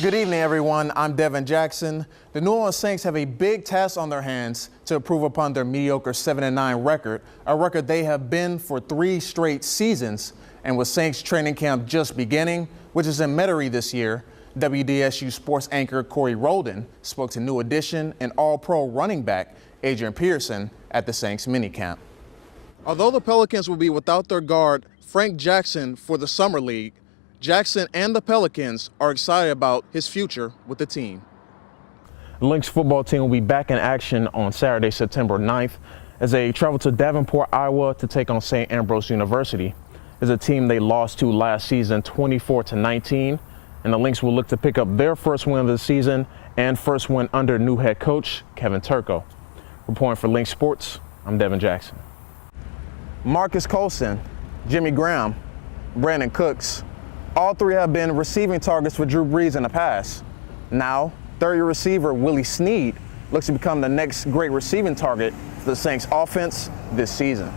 Good evening, everyone. I'm Devin Jackson. The New Orleans Saints have a big task on their hands to improve upon their mediocre 7-9 record, a record they have been for 3 straight seasons. And with Saints training camp just beginning, which is in Metairie this year, WDSU sports anchor Corey Roldan spoke to new addition and all-pro running back Adrian Pearson at the Saints minicamp. Although the Pelicans will be without their guard Frank Jackson for the Summer League, Jackson and the Pelicans are excited about his future with the team. The Lynx football team will be back in action on Saturday, September 9th, as they travel to Davenport, Iowa to take on St. Ambrose University. It's a team they lost to last season 24-19, and the Lynx will look to pick up their first win of the season and first win under new head coach Kevin Turco. Reporting for Lynx Sports, I'm Devin Jackson. Marcus Colson, Jimmy Graham, Brandon Cooks, all 3 have been receiving targets for Drew Brees in the past. Now, third-year receiver Willie Snead looks to become the next great receiving target for the Saints offense this season.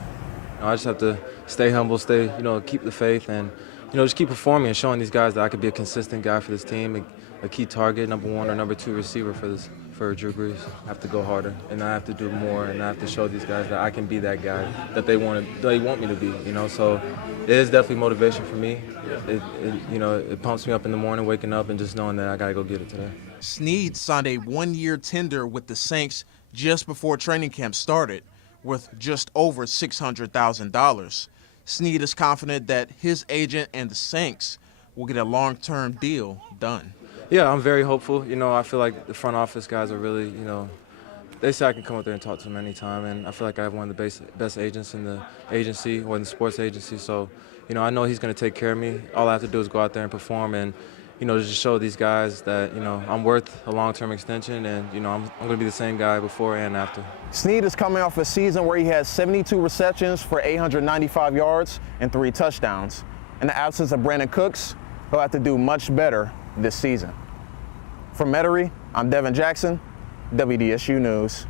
I just have to stay humble, keep the faith, and just keep performing and showing these guys that I could be a consistent guy for this team, a key target, number 1 or number 2 receiver for Drew Brees. I have to go harder, and I have to do more, and I have to show these guys that I can be that guy that they want me to be. So it is definitely motivation for me. It pumps me up in the morning, waking up and just knowing that I got to go get it today. Snead signed a 1-year tender with the Saints just before training camp started, worth just over $600,000. Snead is confident that his agent and the Saints will get a long-term deal done. Yeah, I'm very hopeful. I feel like the front office guys are really, they say I can come up there and talk to them anytime, and I feel like I have one of the best agents in the agency, or in the sports agency. So, I know he's going to take care of me. All I have to do is go out there and perform, and just show these guys that I'm worth a long-term extension, and I'm going to be the same guy before and after. Snead is coming off a season where he had 72 receptions for 895 yards and 3 touchdowns. In the absence of Brandon Cooks, he'll have to do much better this season. From Metairie, I'm Devin Jackson, WDSU News.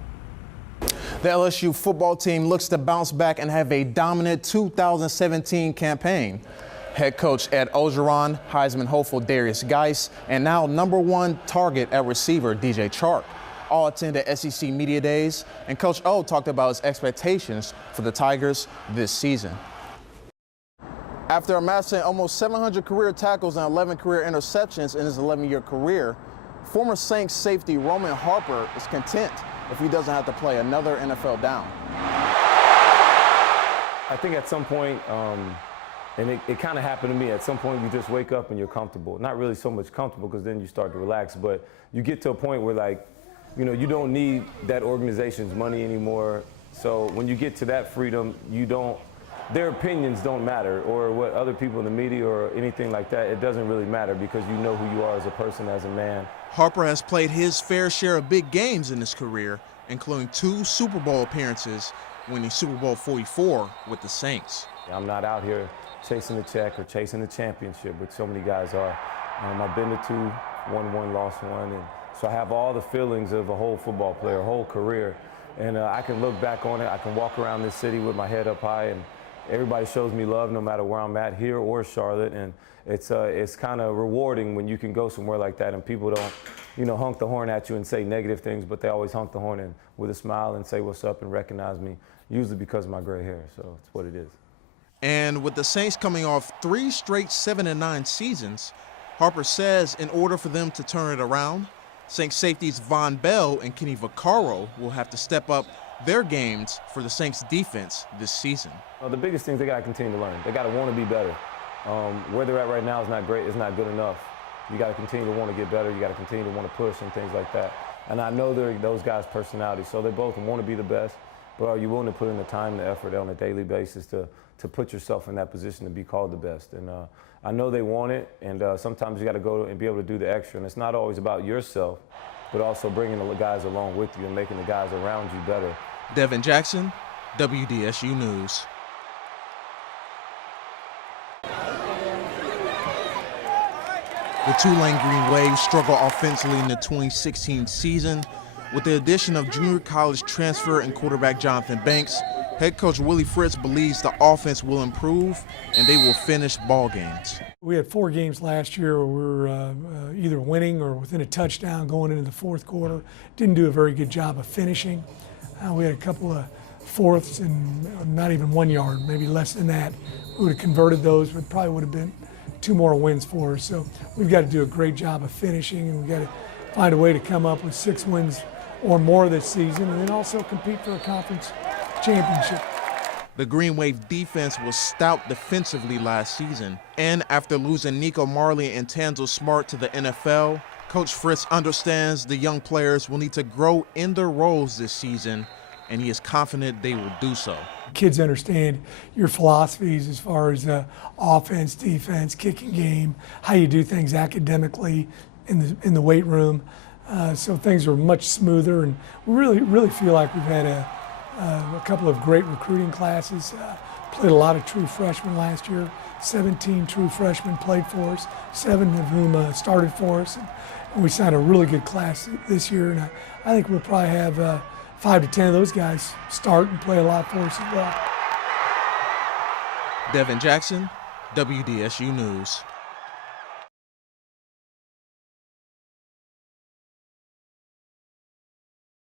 The LSU football team looks to bounce back and have a dominant 2017 campaign. Head coach Ed Ogeron, Heisman hopeful Darius Geis, and now number 1 target at receiver DJ Chark all attended SEC Media Days, and Coach O talked about his expectations for the Tigers this season. After amassing almost 700 career tackles and 11 career interceptions in his 11-year career, former Saints safety Roman Harper is content if he doesn't have to play another NFL down. I think at some point, and it kind of happened to me, at some point you just wake up and you're comfortable. Not really so much comfortable because then you start to relax, but you get to a point where you don't need that organization's money anymore. So when you get to that freedom, their opinions don't matter, or what other people in the media or anything like that, it doesn't really matter because you know who you are as a person, as a man. Harper has played his fair share of big games in his career, including 2 Super Bowl appearances, winning Super Bowl 44 with the Saints. I'm not out here chasing a check or chasing a championship, but so many guys are. I've been to 2, won 1, lost 1, and so I have all the feelings of a whole football player, a whole career, and I can look back on it. I can walk around this city with my head up high, and everybody shows me love no matter where I'm at, here or Charlotte, and it's kind of rewarding when you can go somewhere like that and people don't, honk the horn at you and say negative things, but they always honk the horn and with a smile and say what's up and recognize me, usually because of my gray hair, so it's what it is. And with the Saints coming off 3 straight 7-9 seasons, Harper says in order for them to turn it around, Saints safeties Von Bell and Kenny Vaccaro will have to step up their games for the Saints defense this season. The biggest thing, they got to continue to learn. They got to want to be better. Where they're at right now is not great. It's not good enough. You got to continue to want to get better. You got to continue to want to push and things like that. And I know they're those guys' personalities, so they both want to be the best. But are you willing to put in the time and the effort on a daily basis to put yourself in that position to be called the best? And I know they want it, and sometimes you got to go and be able to do the extra. And it's not always about yourself, but also bringing the guys along with you and making the guys around you better. Devin Jackson, WDSU News. The Tulane Green Wave struggled offensively in the 2016 season. With the addition of junior college transfer and quarterback Jonathan Banks, Head coach Willie Fritz believes the offense will improve and they will finish ball games. We had 4 games last year where we were either winning or within a touchdown going into the fourth quarter. Didn't do a very good job of finishing. We had a couple of fourths and not even 1 yard, maybe less than that. We would have converted those, but probably would have been 2 more wins for us. So we've got to do a great job of finishing, and we've got to find a way to come up with 6 wins or more this season, and then also compete for a conference championship. The Green Wave defense was stout defensively last season, and after losing Nico Marley and Tanzel Smart to the NFL, Coach Fritz understands the young players will need to grow in their roles this season, and he is confident they will do so. Kids understand your philosophies as far as offense, defense, kicking game, how you do things academically in the weight room. So things are much smoother, and we really feel like we've had a couple of great recruiting classes. Played a lot of true freshmen last year. 17 true freshmen played for us, 7 of whom started for us. And we signed a really good class this year, and I think we'll probably have 5 to 10 of those guys start and play a lot for us as well. Devin Jackson, WDSU News.